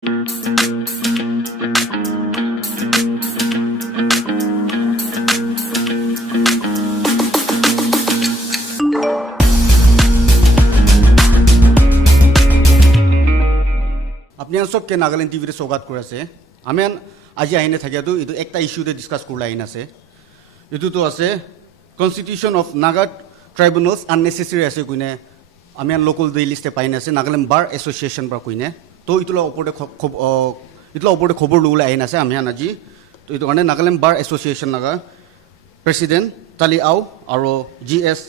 আপনার সবকে নাগাল্যান্ড টিভিতে স্বাগত করে আছে। আমি আজি আহিনে থাকিয়াতো এইটো একটা ইস্যুতে ডিসকাস করলে আইন আছে। এইটো আছে constitution of Naga tribunals unnecessary আছে কইনে আমি লোকাল ডে লিস্টে পাইন আছে নাগাল্যান্ড বার এসোসিয়েশন পৰা কইনে। তো ইটোলা ওপৰতে খবৰ লবলৈ আইন আছে আমি আজি। তো এইটো কাৰণে Nagaland bar association Naga president তালি আও আৰু GS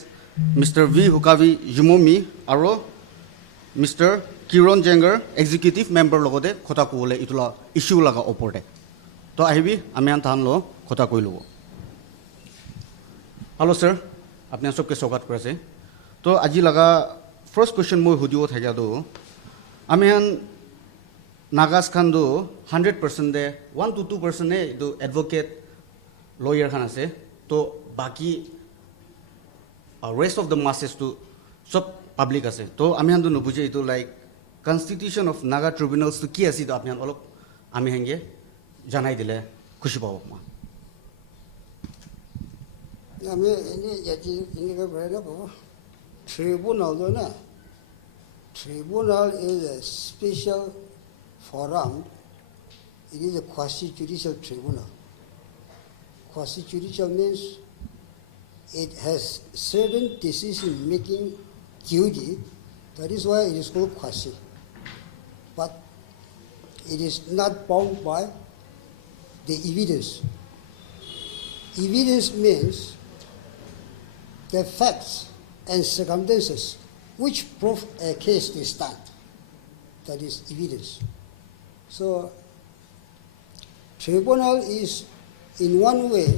মিস্টার V হুকাবি জুমমি আৰু মিস্টার কিরণ জেঙ্গার এক্সিকিউটিভ মেম্বার লগতে কথা কবলে ইটোলা ইস্যু লগা ওপৰতে। তো আহিবি আমি তাহান লো কথা কৈ লব। হ্যালো স্যার, আপনি সবকে স্বাগত করেছে। তো আজি লগা ফার্স্ট কোয়েশ্চন মই সুধিব থাকিয়াতো আমি নাগাজ খানটো 100% দে 1 to 2% এইটো এডভোকেট লয়ার খান আছে। তো বাকি রেস্ট অফ দ্য মাসেস তো সব পাব্লিক আছে। তো আমি তো নুবুঝে এইটো লাইক কনস্টিটিউশন অফ নাগা ট্রিবিউনালস তো কি আছে তো আপনি অলপ আমি হেঙ্গে জানাই দিলে খুশি পাব। আমি এনেকৈ বেয়া নাপাব। ট্ৰিবিউনেল না, tribunal is a special forum. It is a quasi-judicial tribunal. Quasi-judicial means it has certain decision-making duty. That is why it is called quasi. But it is not bound by the evidence. Evidence means the facts and circumstances which prove a case to stand. That is evidence. So, tribunal is in one way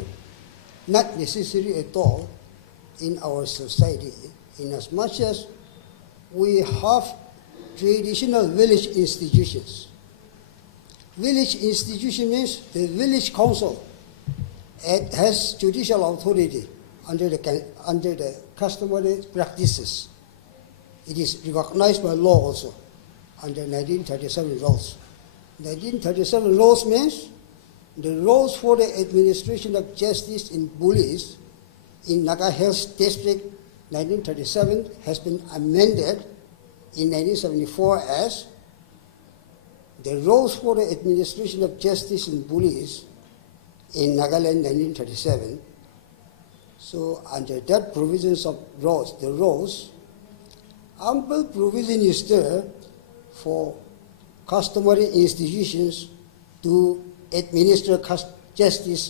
not necessary at all in our society, in as much as we have traditional village institutions. Village institution means the village council. It has judicial authority under the customary practices. It is recognized by law also under 1937 laws. 1937 laws means the laws for the administration of justice in police in Naga Hills District 1937 has been amended in 1974 as the laws for the administration of justice in police in Nagaland 1937. So under that provisions of laws, the laws, ample provision is there for customary institutions to administer justice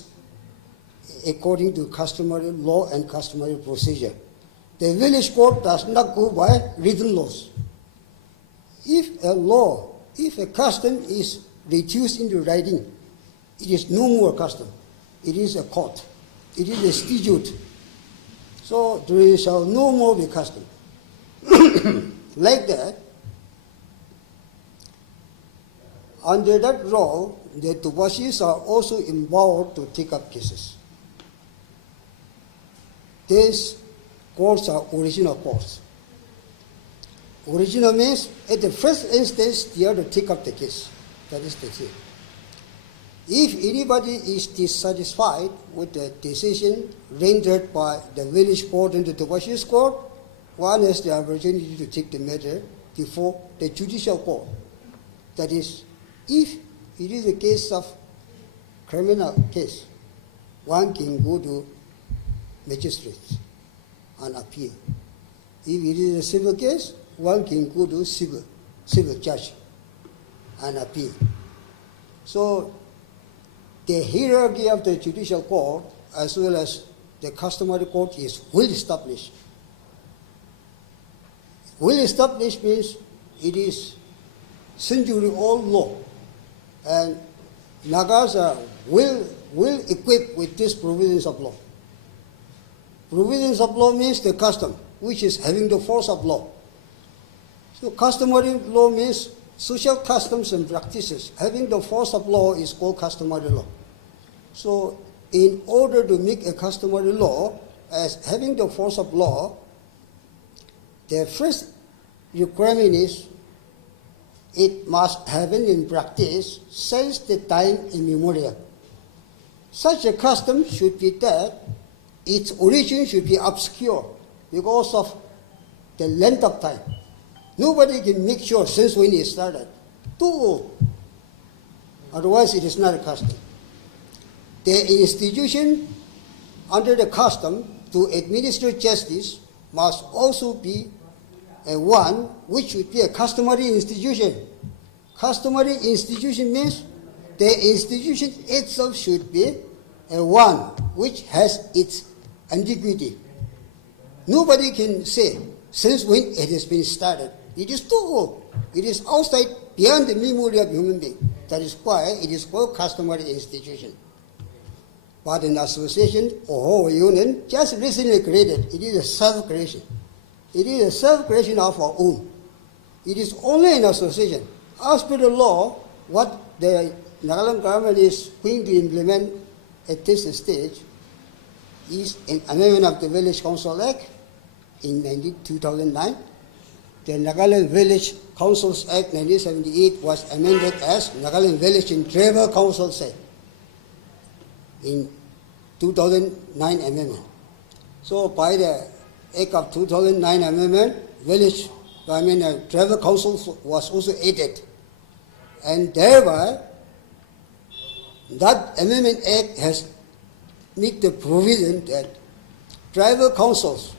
according to customary law and customary procedure. The village court does not go by written laws. If a custom is reduced into writing, it is no more custom. It is a court. It is a statute. So there shall no more be custom. Like that, under that law, the Tubashis are also empowered to take up cases. These courts are original courts. Original means at the first instance they are to take up the case. That is the thing. If anybody is dissatisfied with the decision rendered by the village court and the Tubashis court, one has the opportunity to take the matter before the judicial court. That is, if it is a case of criminal case, one can go to magistrates and appeal. If it is a civil case, one can go to civil judge and appeal. So the hierarchy of the judicial court as well as the customary court is well established. Well established means it is century-old law, and Nagas are well equipped with these provisions of law. Provisions of law means the custom, which is having the force of law. So customary law means social customs and practices having the force of law is called customary law. So in order to make a customary law as having the force of law, the first requirement is it must have been in practice since the time immemorial. Such a custom should be that its origin should be obscure because of the length of time. Nobody can make sure since when it started. Too old. Otherwise, it is not a custom. The institution under the custom to administer justice must also be a one which should be a customary institution. Customary institution means the institution itself should be a one which has its antiquity. Nobody can say since when it has been started. It is too old. It is outside, beyond the memory of human being. That is why it is called customary institution. But an association or union just recently created, it is a self-creation. It is a self-creation of our own. It is only an association. As per the law, what the Nagaland government is going to implement at this stage is an amendment of the Village Council Act in 2009. The Nagaland Village Councils Act 1978 was amended as Nagaland Village and Tribal Councils Act in 2009 amendment. So by the Act of 2009 amendment, Tribal Council was also added, and thereby that amendment act has made the provision that tribal councils,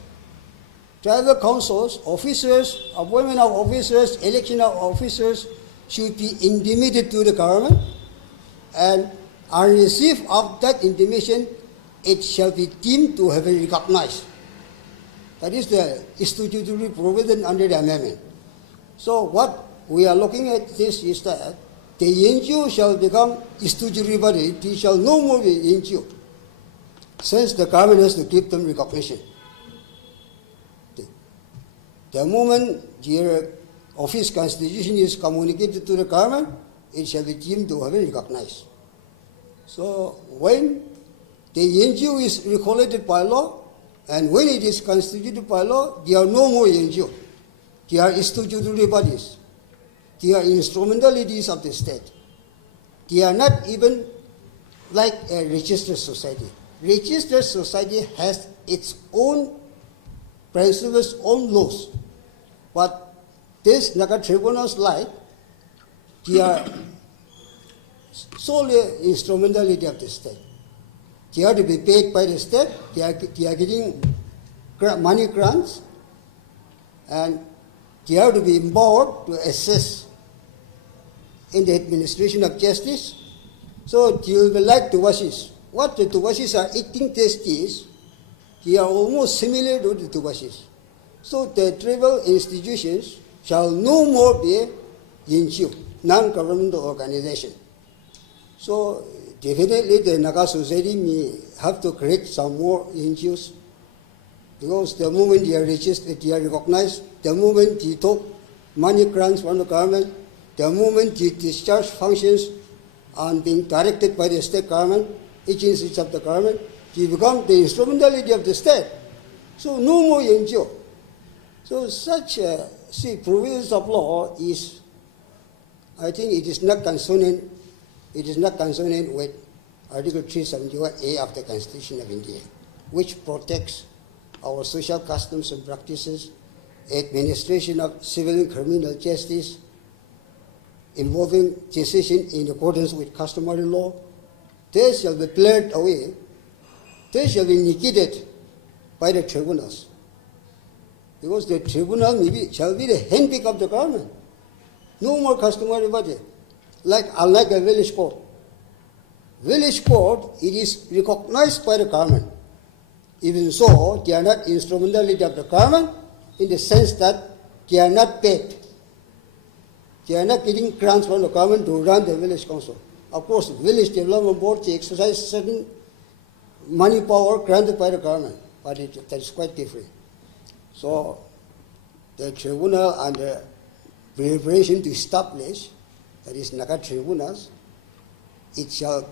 officers, appointment of officers, election of officers should be intimated to the government, and on receipt of that intimation, it shall be deemed to have been recognized. That is the statutory provision under the amendment. So what we are looking at this is that the NGO shall become statutory body. They shall no more be NGO, since the government has to give them recognition. The moment their office constitution is communicated to the government, it shall be deemed to have been recognized. So when the NGO is regulated by law, and when it is constituted by law, they are no more NGO. They are statutory bodies. They are instrumentalities of the state. They are not even like a registered society. Registered society has its own principles, own laws. But these Naga tribunals, like, they are solely instrumentality of the state. They are to be paid by the state. They are getting money grants, and they are to be empowered to assist in the administration of justice. So they will be like Tuvasis. What the Tuvasis are eating tasties, they are almost similar to the Tuvasis. So the tribal institutions shall no more be NGO, non-governmental organization. So definitely the Naga society may have to create some more NGOs, because the moment they are registered, they are recognized, the moment they took money grants from the government, the moment they discharge functions and being directed by the state government, agencies of the government, they become the instrumentality of the state. So no more NGO. So such provisions of law is, I think it is not concerning with Article 371A of the Constitution of India, which protects our social customs and practices, administration of civil and criminal justice, involving decision in accordance with customary law. They shall be blurred away. They shall be negated by the tribunals, because the tribunal shall be the handpick of the government. No more customary body, unlike a village court. Village court, it is recognized by the government. Even so, they are not instrumentality of the government in the sense that they are not paid. They are not getting grants from the government to run the village council. Of course, village development board, they exercise certain money power granted by the government, but that is quite different. So the tribunal and the preparation to establish, that is Naga tribunals, it shall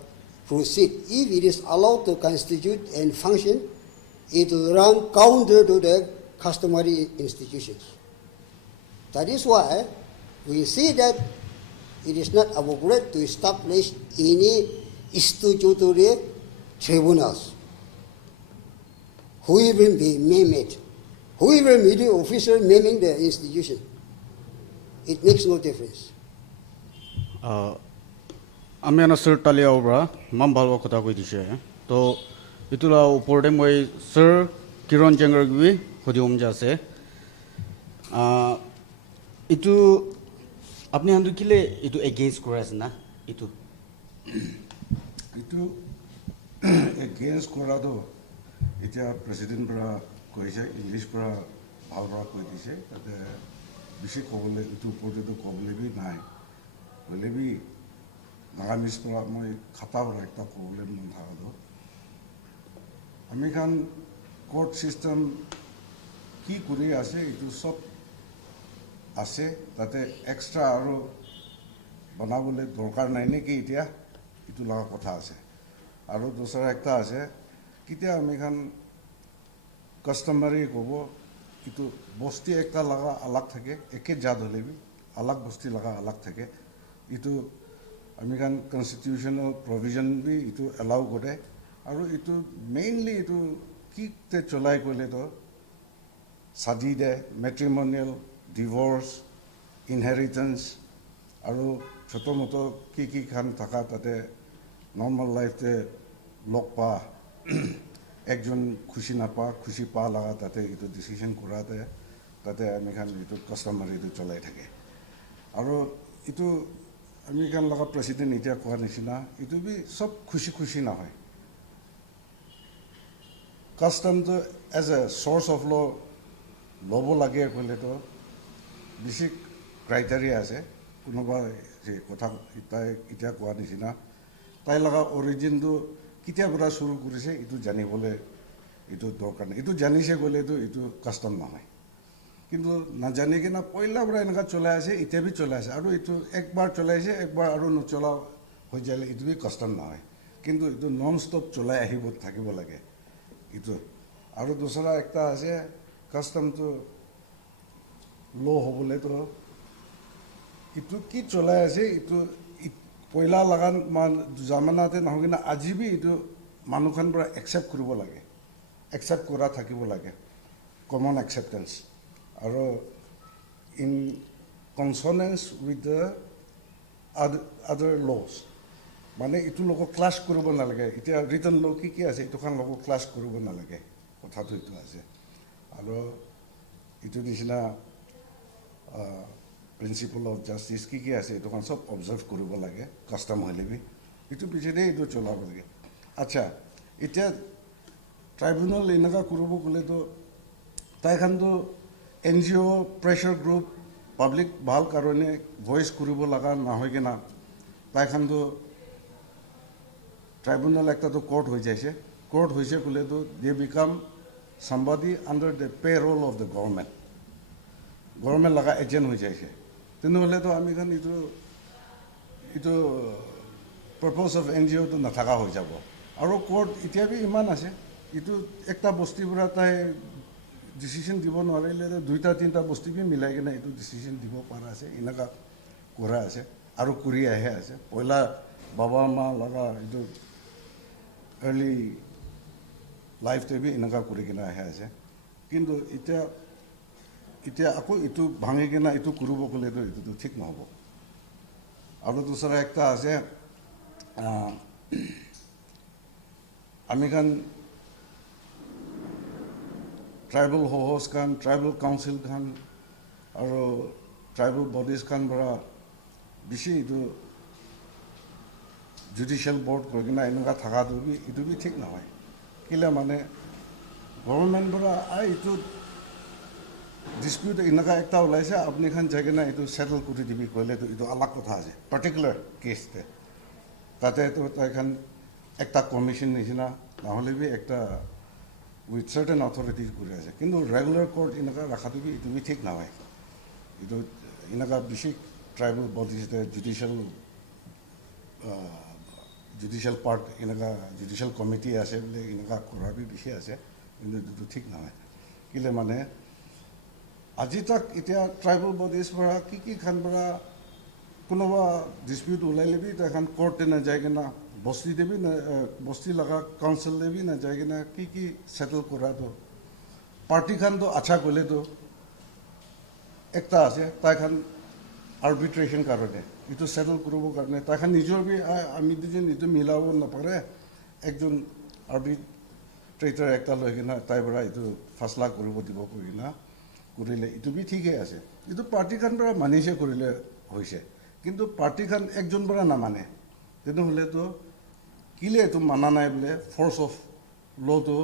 proceed. If it is allowed to constitute and function, it will run counter to the customary institutions. That is why we see that it is not appropriate to establish any statutory tribunals. Whoever be name it, whoever may be official naming the institution, it makes no difference. আমি আনা sir তালিয়াও bra মাম ভালো কথা কই দিছে তো ইতুলা উপরে মই sir কিরণ জেঙ্গার Gobi হদিওম যাছে ইটু আপনি আন্দু কিলে ইটু এগেইনস্ট করে আছে না ইটু এইটো এগেইনষ্ট কৰাটো এতিয়া প্ৰেচিডেণ্ট পৰা কৈছে ইংলিছ পৰা ভাল পৰা কৈ দিছে তাতে বেছি ক'বলৈ এইটোৰ ওপৰতেতো ক'বলৈ বি নাই হ'লে বি নাগামিজ পৰা মই খাটা পৰা এটা ক'বলৈ মন থাকোঁ আমি খান কোৰ্ট ছিষ্টেম কি কৰি আছে এইটো চব আছে তাতে এক্সট্ৰা আৰু বনাবলৈ দৰকাৰ নাই নেকি এতিয়া এইটো লগা কথা আছে আৰু দোসৰা একটা আছে কেতিয়া আমি খান কাষ্টমাৰী ক'ব এইটো বস্তি একটা লগা আলাগ থাকে একে জাত হ'লে বি আলাগ বস্তি লগা আলাগ থাকে এইটো আমি খান কনষ্টিটিউশ্যনেল প্ৰভিজন বি এইটো এলাউ কৰে আৰু এইটো মেইনলি এইটো কিতে চলাই কৰিলে তো চাদি দে মেট্ৰিমনিয়েল ডিভৰ্চ ইনহেৰিটেঞ্চ আৰু ছোট মোটো কি খান থকা তাতে নৰ্মেল লাইফতে লগ পা একজন খুশি নাপা খুশি পা লগা তাতে এইটো ডিচিশ্যন কৰাতে তাতে আমি খান এইটো কাষ্টমাৰীটো চলাই থাকে আৰু এইটো আমি খান লগা প্ৰেচিডেণ্ট এতিয়া কোৱা নিচিনা এইটো বি চব খুশি নহয় কাষ্টমটো as a source of law ল'ব লাগে ক'লেতো বেছি ক্ৰাইটেৰিয়া আছে কোনোবা যে কথা তাই এতিয়া কোৱা নিচিনা তাই লগা অৰিজিনটো কেতিয়াৰ পৰা শুৰু কৰিছে এইটো জানিবলৈ এইটো দৰকাৰ নাই এইটো জানিছে গ'লেতো এইটো কাষ্টম নহয় কিন্তু নাজানি কিনে পইলাৰ পৰা এনেকুৱা চলাই আছে এতিয়া বি চলাই আছে আৰু এইটো একবাৰ চলাইছে একবাৰ আৰু নচলা হৈ যালে এইটো বি কাষ্টম নহয় কিন্তু এইটো নন ষ্টপ চলাই আহিব থাকিব লাগে এইটো আৰু দোসৰা একটা আছে কাষ্টমটো ল' হ'বলৈতো এইটো কি চলাই আছে এইটো পইলা লাগান জামানাতে নহয় কিনে আজি বি এইটো মানুহখন পৰা একচেপ্ট কৰিব লাগে একচেপ্ট কৰা থাকিব লাগে কমন একচেপ্টেঞ্চ আৰু in consonance with the other laws মানে এইটো লগত ক্লাছ কৰিব নালাগে এতিয়া ৰিটাৰ্ণ ল' কি আছে এইটোখন লগত ক্লাছ কৰিব নালাগে কথাটো এইটো আছে আৰু এইটো নিচিনা প্ৰিন্সিপল অফ জাষ্টিছ কি আছে এইটোখন চব অবজাৰ্ভ কৰিব লাগে কাষ্টম হ'লে বি এইটো পিছতে এইটো চলাব লাগে আচ্ছা এতিয়া ট্ৰাইব্যুনেল এনেকুৱা কৰিব গ'লেতো তাইখানটো এন জি অ' প্ৰেছাৰ গ্ৰুপ পাব্লিক ভাল কাৰণে ভইচ কৰিব লগা নহয় কিনা তাইখানটো ট্ৰাইব্যুনেল একটাতো কোৰ্ট হৈ যাইছে কোৰ্ট হৈছে ক'লেতো they become somebody under the payroll of the government লগা এজেণ্ট হৈ যাইছে তেনেহ'লেতো আমি খান এইটো পাৰ্পজ অফ এন জি অ'টো নাথাকা হৈ যাব আৰু কোৰ্ট এতিয়া বি ইমান আছে এইটো একটা বস্তিৰ পৰা তাই ডিচিশ্যন দিব নোৱাৰিলে দুইটা তিনিটা বস্তু বি মিলাই কিনে এইটো ডিচিশ্যন দিব পৰা আছে এনেকুৱা কৰা আছে আৰু কৰি আহে আছে পইলা বাবা মা লগা এইটো আৰ্লি লাইফটো বি এনেকুৱা কৰি কিনে আহে আছে কিন্তু এতিয়া আকৌ এইটো ভাঙি কিনে এইটো কৰিব গ'লেতো এইটোতো ঠিক নহ'ব আৰু দোসৰা একটা আছে আমি খান ট্ৰাইবেল হজ খান ট্ৰাইবেল কাউন্সিল খান আৰু ট্ৰাইবেল বডিজ খান পৰা বেছি এইটো জুডিচিয়েল বৰ্ড কৰি কিনে এনেকুৱা থকাটো বি এইটো বি ঠিক নহয় কিলে মানে গভৰ্ণমেণ্ট পৰা এইটো ডিছপিউট এনেকুৱা একটা ওলাইছে আপুনি খান যাই কিনে এইটো ছেটেল কৰি দিবি ক'লেতো এইটো আলাগ কথা আছে পাৰ্টিকুলাৰ কেছতে তাতেতো তাইখান একটা কমিশ্যন নিচিনা নহ'লে বি একটা উইথ চাৰ্টেন অথৰিটিজ কৰি আছে কিন্তু ৰেগুলাৰ কোৰ্ট এনেকুৱা ৰখাটো বি এইটো বি ঠিক নহয় এইটো এনেকুৱা বেছি ট্ৰাইবেল বডিজতে জুডিচিয়েল পাৰ্ট এনেকুৱা জুডিচিয়েল কমিটি আছে বোলে এনেকুৱা কৰা বি বেছি আছে কিন্তু এইটো ঠিক নহয় কেলে মানে আজি তাক এতিয়া ট্ৰাইবেল বডিজ পৰা কি খান পৰা কোনোবা ডিসপিউট ওলাই ল'বি তখন কোর্টে না যায় কিনা বস্তি দেবি না বস্তি লগা কাউন্সিল দেবি না যায় কিনা কি সেটেল কৰাটো পার্টিখান তো আচ্ছা করলে তো একটা আছে তাইখান আর্বিট্রেশন কারণে এইটো সেটেল কৰিবৰ কাৰণে তাইখান নিজৰ আমি দুজন এইটো মিলাব নপাৰে একজন আৰ্বিট্ৰেটৰ একটা লৈ কিনা তাইৰ পৰা এইটো ফাচলা কৰিব দিব কৰি না কৰিলে এইটো বি ঠিকেই আছে এইটো পাৰ্টিখান পৰা মানিছে কৰিলে হৈছে কিন্তু পাৰ্টিখান একজন পৰা নামানে তেনেহ'লেতো কিলে এইটো মানা নাই বোলে ফ'ৰ্চ অফ ল'টো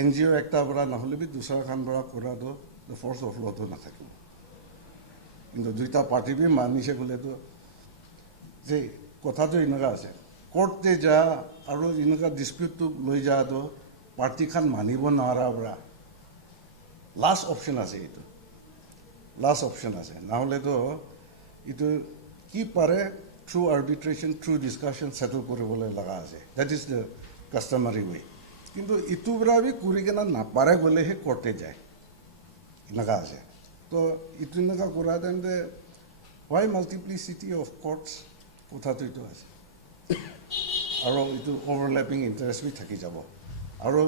এন জি অ'ৰ একটা পৰা নহ'লে বি দুসৰা খান পৰা কৰাটো ফ'ৰ্চ অফ ল'টো নাথাকিব কিন্তু দুইটা পাৰ্টি বি মানিছে ক'লেতো যে কথাটো এনেকুৱা আছে কোৰ্টে যা আৰু এনেকুৱা ডিছপিউটটো লৈ যোৱাটো পাৰ্টিখান মানিব নোৱাৰাৰ পৰা লাষ্ট অপশ্যন আছে এইটো লাষ্ট অপশ্যন আছে নহ'লেতো এইটো কি পাৰে থ্ৰু আৰ্বিট্ৰেশ্যন থ্ৰু ডিছকাশ্যন ছেটেল কৰিবলৈ লগা আছে ডেট ইজ দ্য কাষ্টমাৰী ৱে কিন্তু ইটোৰ পৰা বি কৰি কিনে নাপাৰে গ'লেহে কোৰ্টে যায় এনেকুৱা আছে তো ইটো এনেকুৱা কৰা তেন্তে হোৱাই মাল্টিপ্লিচিটি অফ কোৰ্টছ কথাটো এইটো আছে আৰু এইটো অভাৰলেপিং ইণ্টাৰেষ্ট বি থাকি যাব আৰু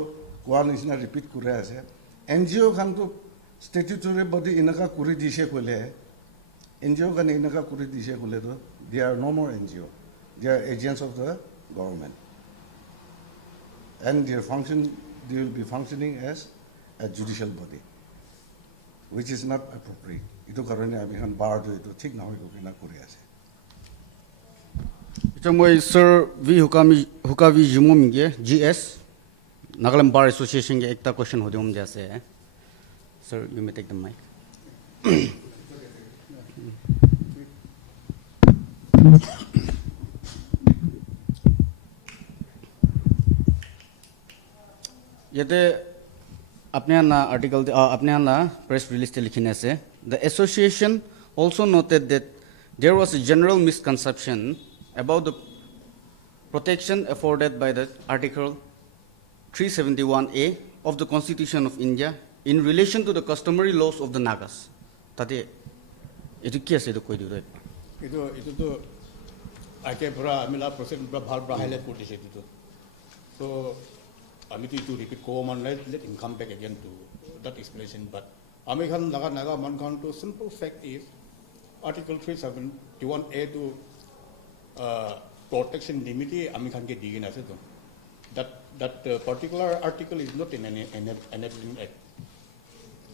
কোৱা নিচিনা ৰিপিট কৰি আছে এন জি অ' খানটো ষ্টেটুটৰী বডি এনেকুৱা কৰি দিছে ক'লে এন জি অ' খানে এনেকুৱা কৰি দিছে ক'লেতো দে are no' more N G O' they are agents of the government and their function, they will be functioning as a judicial body, which is not appropriate. Ito karone ami han bar do ito thik na hoy ko kina kori ase. Ito mo Sir Hukavi Jumumge GS Nagaland Bar Association ge ekta question hodi hum jaise hai. Sir, you may take the mic. Yete apne na article apne na press release te likhine ase the association also noted that there was a general misconception about the protection afforded by the article 371A of the Constitution of India in relation to the customary laws of the Nagas tate etu ki ase etu koi diu itu to ake pura amila process pura bhal bra highlight korte se itu so আমি তো এইটো repeat ক'ব মান নাই let in come back again to that explanation but আমি খান লগা নাগা মান খান to simple fact is article 371A to protection লিমিটি আমি খানকে দি কিনে আছে তো that particular article is not in any enabling act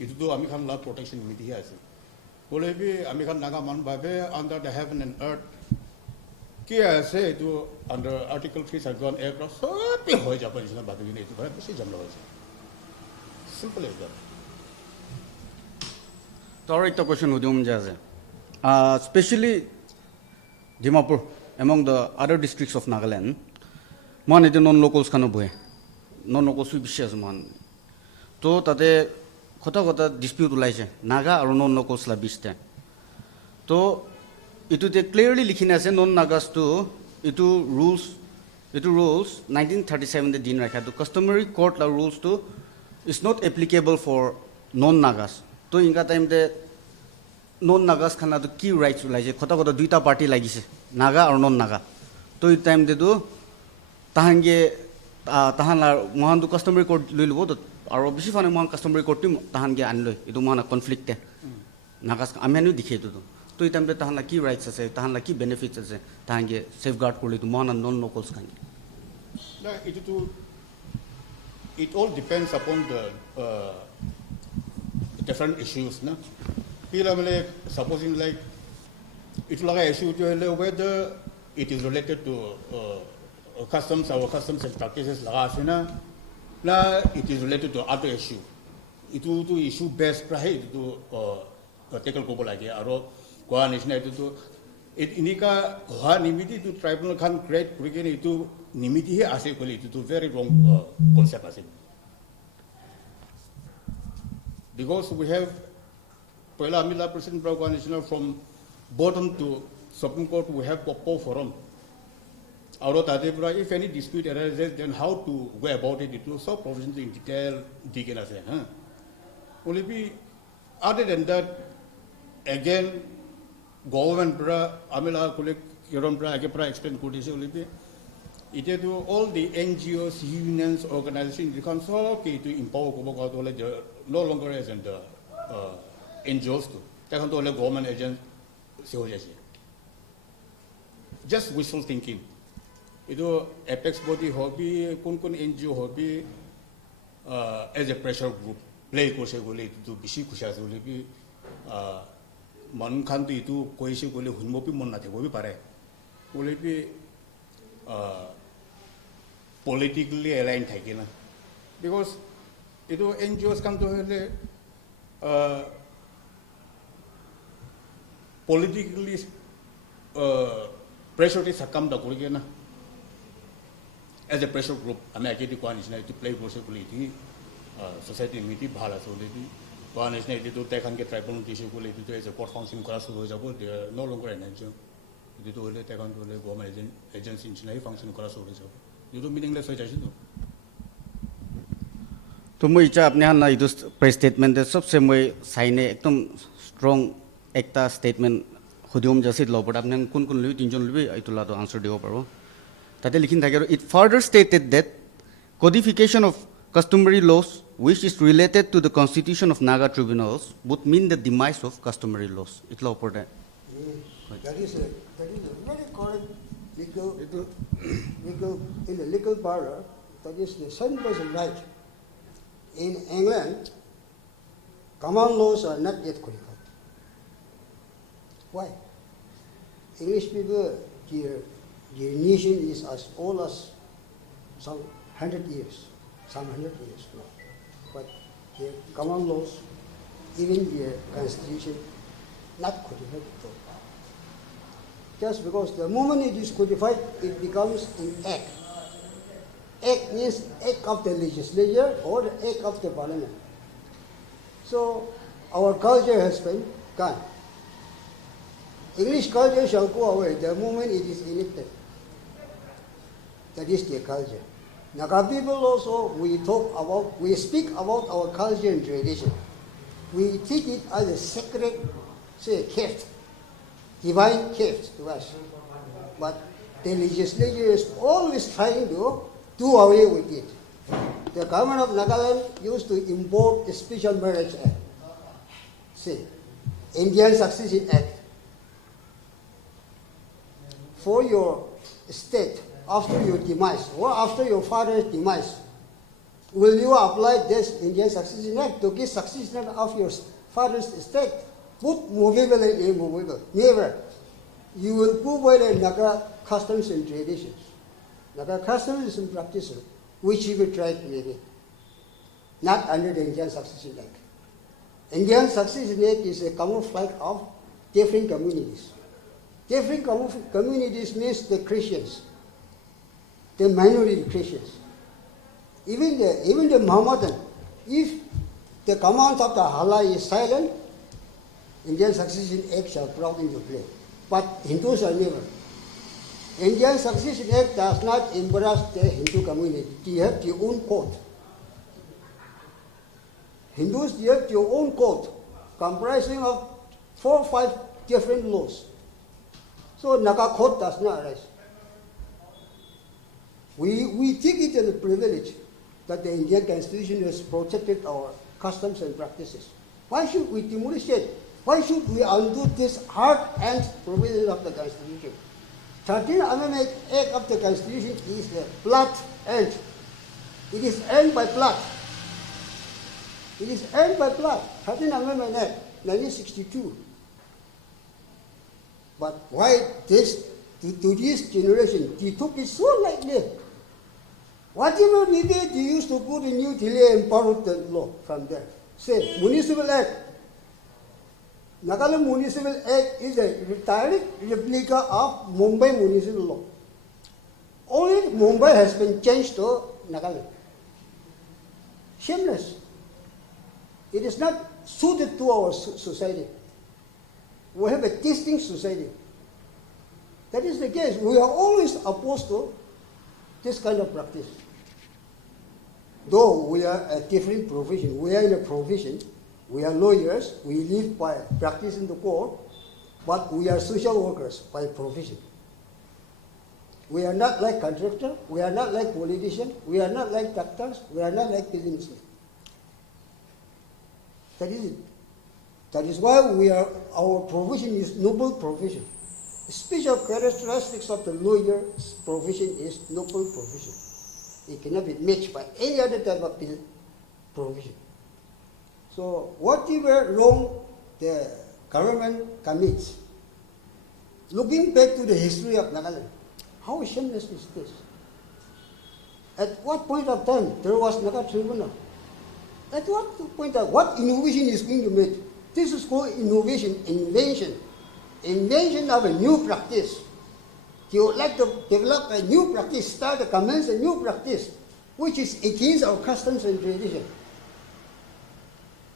এইটোতো আমি খান লা প্ৰটেকশ্যন লিমিটিহে আছে ক'লে বি আমি খান নাগা মান ভাবে আণ্ডাৰ দ্য হেভেন এণ্ড আৰ্থ কি আছে এইটো আণ্ডাৰ আৰ্টিকল 371A পৰা সবে হৈ যাব নিচিনা ভাবি কিনে এইটো পৰা বেছি জাম লগাইছে simple as that Tor ekta question hudum jaise especially Dimapur among the other districts of Nagaland man etu non locals kanu bohe non locals bi bishi ase man to tate kota dispute ulaise naga aru non locals la biste to itu te clearly likhine ase non nagas to itu rules 1937 de din rakha to customary court la rules to is not applicable for non nagas to inga time de non nagas khana to ki rights ulaise kota duita party lagise naga aru non naga to I time de do tahange tahan la mohan to customary court luilubo to aru bishi fane mohan customary court ti tahange anloi itu mohan conflict te nagas amenu dikhe to तो इतम पे तहला की rights আছে तहला key benefits আছে तांगे safeguard করলে তো মান নন লোকালস কান না এটা তো it all depends upon the different issues na pila mele supposing like it laga issue jo hele whether it is related to customs or customs and practices laga asena na it is related to other issue itu to issue based prahe itu tackle ko lage aro কোৱা নিচিনা এইটোতো ইনিকা হোৱা নিমিতি এইটো tribal খান create কৰি কিনে এইটো নিমিতিহে আছে ক'লে এইটোতো ভেৰি ৰং কনচেপ্ট আছে বিকজ উই হেভ পইলা আমি লা প্ৰেচিডেণ্ট পৰা কোৱা নিচিনা from bottom to Supreme Court we have pop form আৰু তাতে পৰা if any dispute arises then how to go about it এইটো চব প্ৰভিজনছ ইন ডিটেইল দি কিনে আছে অনলি বি আদাৰ দেন that again government pra amila kulik yoron pra age pra explain kudise ulipi ite to all the NGOs, unions, organizations become so key to empower ko ko no longer as in the NGOs to takan to government agent se ho jese just wishful thinking itu apex body hobby kun NGO hobby as a pressure group play ko se gole itu bishi kusha se gole bi man khan tu itu koi se gole hunmo pi mon na the bi pare gole bi politically aligned thake na because itu NGOs kam to hele politically pressure ti sakam da kuri na as a pressure group ame ake di kwan isna to play process kuli ti society meeting bhala so le di kwan isna ti to tekhan ke tribal tissue kuli ti as a court function kara shuru ho jabo they are no longer an NGO ti to le tekhan to le government agency isna function kara shuru ho jabo ये तो meaningless हो जाए तो मैं इच्छा अपने हाथ ना इधर प्रेस स्टेटमेंट है सबसे मैं साइने एकदम स्ट्रॉन्ग एकता स्टेटमेंट खुदियों जैसे लो पड़ा अपने कौन लुई तीन जन लुई इतुला तो आंसर दियो पड़ो ताते लिखिन था कि it further stated that codification of customary laws which is related to the constitution of Naga tribunals would mean the demise of customary laws इतला ऊपर है That is a very correct legal, in the legal parlor, that is the same person right. In England, common laws are not yet codified. Why? English people, their nation is as old as some 100 years, now. But their common laws, even their constitution, not codified at all. Just because the moment it is codified, it becomes an act. Act means act of the legislature or the act of the parliament. So our culture has been gone. English culture shall go away the moment it is enacted. That is their culture. Naga people also, we speak about our culture and tradition. We treat it as a sacred, say, gift. Divine gift to us. But the legislature is always trying to do away with it. The government of Nagaland used to import a special marriage act. See, Indian Succession Act. For your state, after your demise, or after your father's demise, will you apply this Indian Succession Act to give succession of your father's estate? Both movable and immovable. Never. You will go by the Naga customs and traditions. Naga customs and practices, which you will try to maybe. Not under the Indian Succession Act. Indian Succession Act is a camouflage of different communities. Different communities means the Christians, the minority Christians. Even the Mohammedan, if the command of the Allah is silent, Indian Succession Act shall brought into play. But Hindus are never. Indian Succession Act does not embrace the Hindu community. They have their own code. Hindus, they have their own code, comprising of 4 or 5 different laws. So Naga code does not arise. We take it as a privilege that the Indian Constitution has protected our customs and practices. Why should we demolish it? Why should we undo this hard-end provision of the Constitution? 13th Amendment Act of the Constitution is the blood earned. It is earned by blood. It is earned by blood. 13th Amendment Act, 1962. But why this, to this generation, they took it so lightly? Whatever we did, they used to go to New Delhi and borrow the law from there. Say, Municipal Act. Nagaland Municipal Act is a direct replica of Mumbai Municipal Law. Only Mumbai has been changed to Nagaland. Shameless. It is not suited to our society. We have a distinct society. That is the case. We are always opposed to this kind of practice. Though we are a different profession, we are in a profession, we are lawyers, we live by practicing the court, but we are social workers by profession. We are not like contractor, we are not like politician, we are not like doctors, we are not like businessmen. That is it. That is why our profession is noble profession. Special characteristics of the lawyer's profession is noble profession. It cannot be matched by any other type of profession. So whatever wrong the government commits, looking back to the history of Nagaland, how shameless is this? At what point of time there was Naga Tribunal? At what point of what innovation is going to make? This is called innovation, invention. Invention of a new practice. You would like to develop a new practice, commence a new practice, which is against our customs and tradition.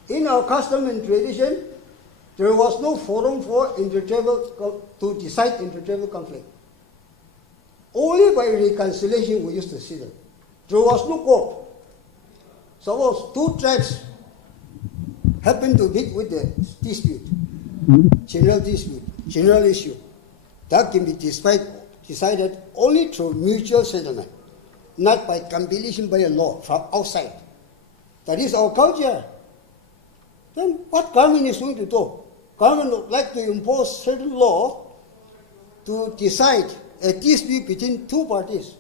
In our custom and tradition, there was no forum for to decide intertribal conflict. Only by reconciliation we used to see them. There was no court. Suppose two tribes happen to meet with the dispute, general dispute, general issue. That can be decided only through mutual settlement, not by compilation by a law from outside. That is our culture. Then what government is going to do? Government would like to impose certain law to decide a dispute between two parties.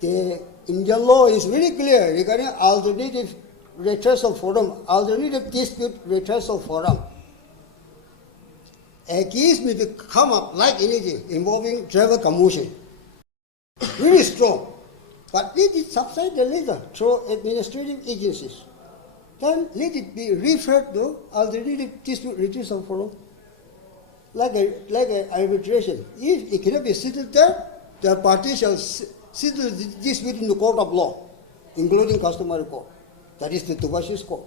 The Indian law is very clear regarding alternative redressal forum, alternative dispute redressal forum. A case may come up like anything involving tribal commotion. Very strong. But let it subside later through administrative agencies. Then let it be referred to alternative dispute redressal forum. Like a arbitration. If it cannot be settled there, the party shall settle the dispute in the court of law, including customary court. That is the Tubashis court.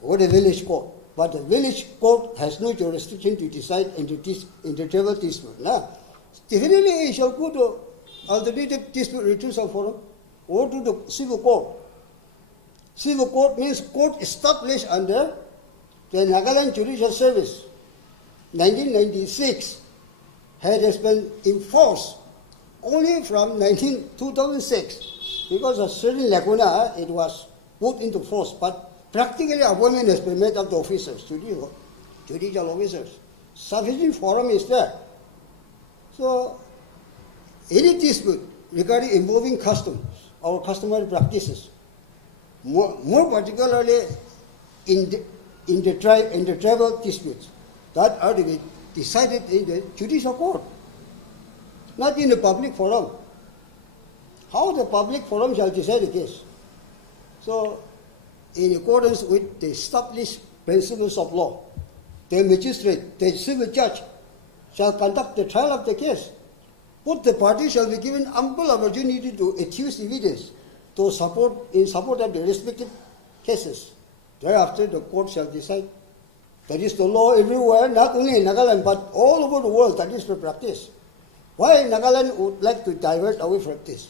Or the village court. But the village court has no jurisdiction to decide intertribal dispute. Now, definitely it shall go to alternative dispute redressal forum or to the civil court. Civil court means court established under the Nagaland Judicial Service. 1996 has been enforced only from 2006. Because of certain lacuna, it was put into force. But practically appointment has been made of the officers, judicial officers. Sufficient forum is there. So any dispute regarding involving customs or customary practices, more particularly in the tribal disputes, that are to be decided in the judicial court, not in the public forum. How the public forum shall decide the case? So, in accordance with the established principles of law, the magistrate, the civil judge, shall conduct the trial of the case. Both the parties shall be given ample opportunity to adduce evidence in support of the respective cases. Thereafter, the court shall decide. That is the law everywhere, not only in Nagaland, but all over the world. That is the practice. Why Nagaland would like to divert away from this?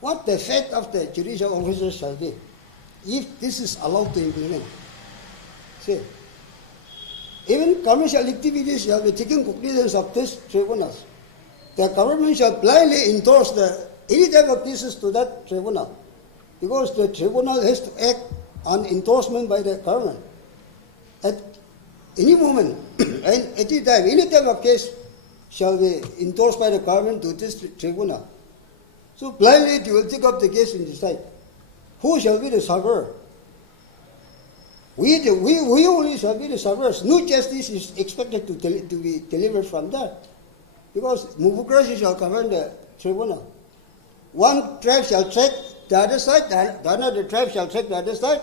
What the fate of the judicial officers shall be if this is allowed to implement. See, even commercial activities shall be taken cognizance of these tribunals. The government shall blindly endorse any type of cases to that tribunal, because the tribunal has to act on endorsement by the government. At any moment, and at any time, any type of case shall be endorsed by the government to this tribunal. So blindly they will take up the case and decide who shall be the sufferer. We only shall be the sufferers. No justice is expected to be delivered from that, because democracy shall govern the tribunal. One tribe shall check the other side, the another tribe shall check the other side,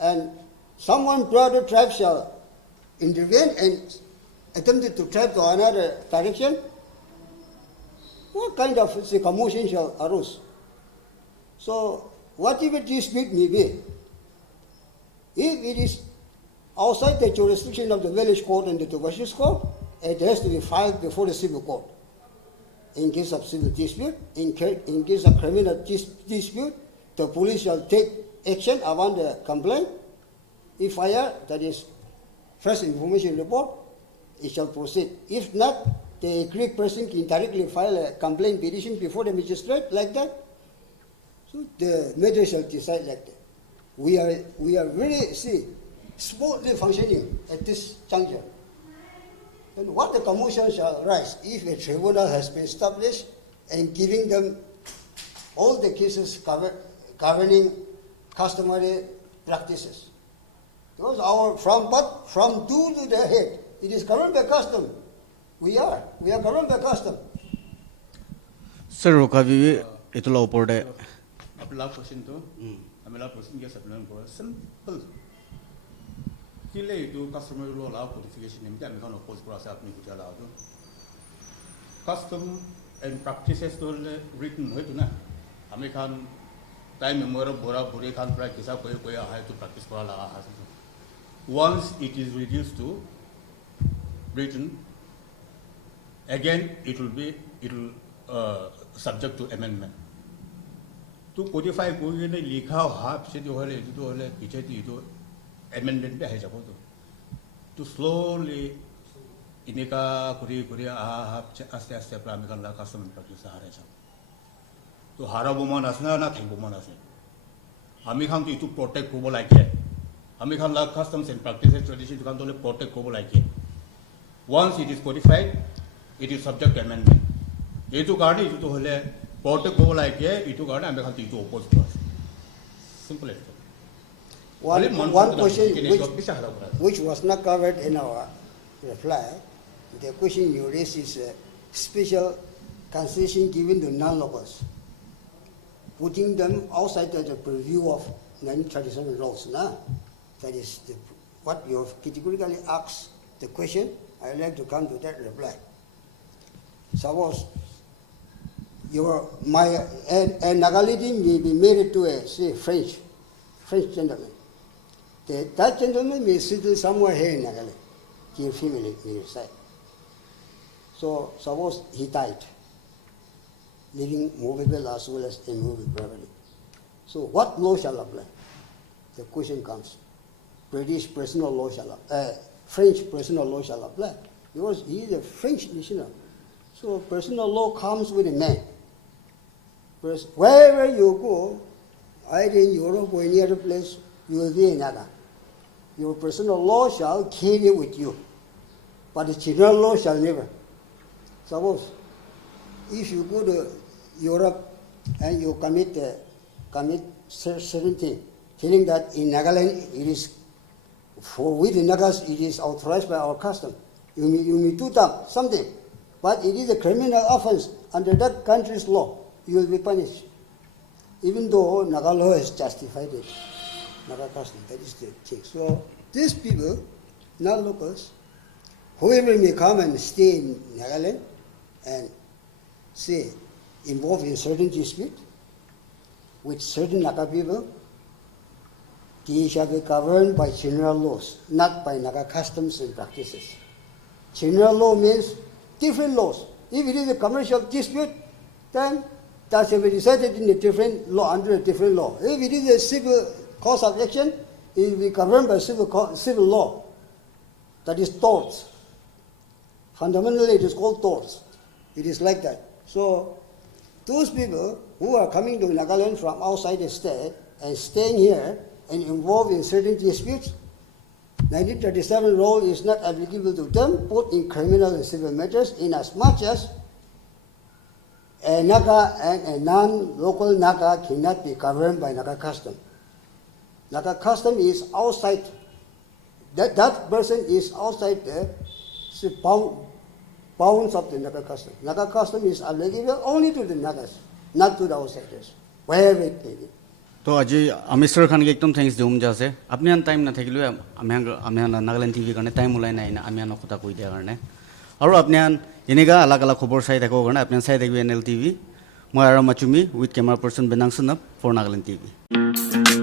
and someone brother tribe shall intervene and attempt to travel to another direction. What kind of commotion shall arise? So, whatever dispute may be, if it is outside the jurisdiction of the village court and the Tubashis court, it has to be filed before the civil court. In case of civil dispute, in case of criminal dispute, the police shall take action upon the complaint. If FIR, that is fresh information report, it shall proceed. If not, the aggrieved person can directly file a complaint petition before the magistrate like that. So the matter shall decide like that. We are very smoothly functioning at this juncture. And what the commotion shall rise if a tribunal has been established and giving them all the cases governing customary practices. Because from two to the head, it is governed by custom. We are governed by custom. Sir, Rokavi, itulah uporde. Apela question tu, amela question dia sebelum kau simple. Kile itu customer law law codification ni, kita akan oppose kerasa apni kita law tu. Custom and practices tu written itu na. American time memora bora bore kan practice kau ahai tu practice kau law ahas. Once it is reduced to written, again it will subject to amendment. To codify कोई नहीं लिखा हो half से जो है पीछे तो amendment पे है जब तो slowly इनका कुरी हाफ आस्ते आस्ते प्रारंभ करना custom practice हारे जब तो हारा बुमान असना ना थे बुमान असने हमें खान तो इतु protect को बोला क्या हमें खान ला customs and practices tradition तो खान तो ले protect को बोला क्या once it is codified it is subject to amendment ये तो गाड़ी ये तो होले protect को बोला क्या इतु गाड़ी हमें खान तो इतु oppose को simple है One question which was not covered in our reply, the question you raised is a special concession given to non-locals, putting them outside the purview of 1937 laws. Nah? That is what you have categorically asked the question. I would like to come to that reply. Suppose a Nagalidi may be married to a, say, French gentleman. That gentleman may settle somewhere here in Nagaland. His family may reside. So suppose he died, leaving movable as well as immovable property. So what law shall apply? The question comes. British personal law shall apply. French personal law shall apply. Because he is a French national. So personal law comes with a man. Wherever you go, either in Europe or any other place, you will be another. Your personal law shall carry with you, but the general law shall never. Suppose, if you go to Europe and you commit certain thing, feeling that in Nagaland it is, with the Nagas it is authorized by our custom. You may do something, but it is a criminal offense under that country's law. You will be punished, even though Naga law has justified it. Naga custom, that is the thing. So these people, not locals, whoever may come and stay in Nagaland and say involved in certain dispute with certain Naga people, they shall be governed by general laws, not by Naga customs and practices. General law means different laws. If it is a commercial dispute, then that shall be decided in a different law, under a different law. If it is a civil cause of action, it will be governed by civil law. That is torts. Fundamentally, it is called torts. It is like that. So, those people who are coming to Nagaland from outside the state and staying here and involved in certain disputes, 1937 law is not applicable to them, both in criminal and civil matters, in as much as a Naga and a non-local Naga cannot be governed by Naga custom. Naga custom is outside, that person is outside the bounds of the Naga custom. Naga custom is applicable only to the Nagas, not to the outsiders, wherever it may be. तो अजी अमिस्टर खान के एकदम thanks दिउम जासे अपने अन time ना थकिलो आमे Nagaland TV करने time उलाई ना आमे अन खुदा कोई दिया करने और अपने अन इनेगा अलग अलग खबर साइ देखो करने अपने साइ देखबे एनएल टीवी मैं Aram Machumi with camera person Benang Sanap for Nagaland TV